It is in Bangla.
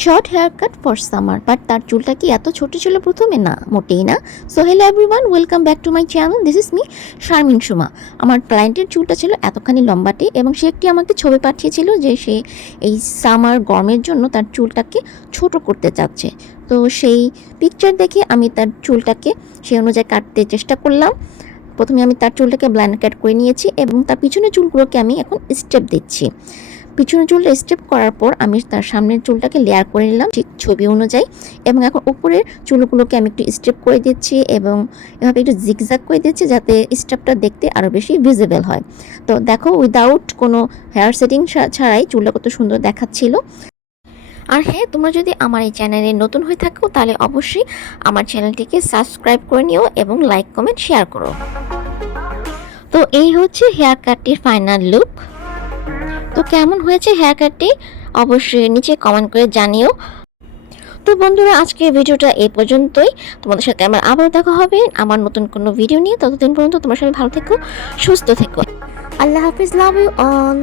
Short hair cut for summer, but তার চুলটা কি এত ছোট ছিল প্রথমে? না, মোটেই না। So hello everyone, welcome back to my channel. This is me Sharmin Suma. আমার ক্লায়েন্টের চুলটা ছিল এতখানি লম্বাটে এবং সে একটি আমাকে ছবি পাঠিয়েছিল যে সে এই সামার গরমের জন্য তার চুলটাকে ছোট করতে চাচ্ছে। তো সেই পিকচার দেখে আমি তার চুলটাকে সেই অনুযায়ী কাটতে চেষ্টা করলাম। প্রথমে আমি তার চুলটাকে ব্ল্যান্ড কাট করে নিয়েছি এবং তার পিছনের চুলগুলোকে আমি এখন স্টেপ দিচ্ছি। পিছনের চুলটা স্টেপ করার পর আমি তার সামনের চুলটাকে লেয়ার করে নিলাম ঠিক ছবি অনুযায়ী, এবং এখন উপরের চুলগুলোকে আমি একটু স্টেপ করে দিচ্ছি এবং এভাবে একটু জিগজ্যাগ করে দিচ্ছি যাতে স্টেপটা দেখতে আরও বেশি ভিজিবল হয়। তো দেখো, উইদাউট কোনো হেয়ার সেটিং ছাড়াই চুলটা কত সুন্দর দেখাচ্ছিল। আর হ্যাঁ, তোমরা যদি আমার এই চ্যানেলে নতুন হয়ে থাকো তাহলে অবশ্যই আমার চ্যানেলটিকে সাবস্ক্রাইব করে নিও এবং লাইক কমেন্ট শেয়ার করো। তো এই হচ্ছে হেয়ার কাটটির ফাইনাল লুক। তো কেমন হয়েছে হেয়ার কাটটি অবশ্যই নিচে কমেন্ট করে জানিও। তো বন্ধুরা, আজকের ভিডিওটা এই পর্যন্তই। তোমাদের সাথে আমার আবার দেখা হবে আমার নতুন কোনো ভিডিও নিয়ে। ততদিন পর্যন্ত তোমার সবাই ভালো থেকো, সুস্থ থেকো। আল্লাহ হাফিজ, লাভ ইউ অল।